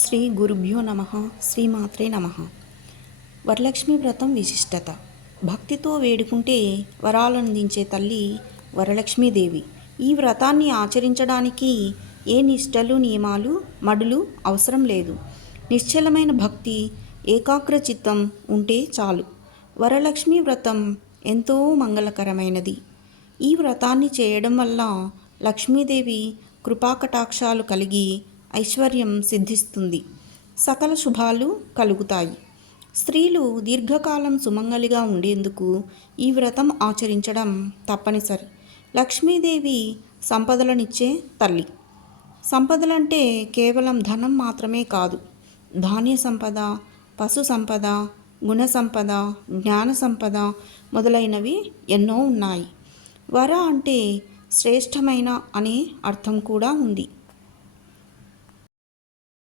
శ్రీ గురుభ్యో నమః. శ్రీమాత్రే నమః. వరలక్ష్మి వ్రతం విశిష్టత. భక్తితో వేడుకుంటే వరాలందించే తల్లి వరలక్ష్మీదేవి. ఈ వ్రతాన్ని ఆచరించడానికి ఏ నిష్టలు, నియమాలు, మడులు అవసరం లేదు. నిశ్చలమైన భక్తి, ఏకాగ్ర చిత్తం ఉంటే చాలు. వరలక్ష్మి వ్రతం ఎంతో మంగళకరమైనది. ఈ వ్రతాన్ని చేయడం వల్ల లక్ష్మీదేవి కృపాకటాక్షాలు కలిగి ఐశ్వర్యం సిద్ధిస్తుంది, సకల శుభాలు కలుగుతాయి. స్త్రీలు దీర్ఘకాలం సుమంగలిగా ఉండేందుకు ఈ వ్రతం ఆచరించడం తప్పనిసరి. లక్ష్మీదేవి సంపదలనిచ్చే తల్లి. సంపదలంటే కేవలం ధనం మాత్రమే కాదు. ధాన్య సంపద, పశు సంపద, గుణ సంపద, జ్ఞాన సంపద మొదలైనవి ఎన్నో ఉన్నాయి. వర అంటే శ్రేష్టమైన అనే అర్థం కూడా ఉంది.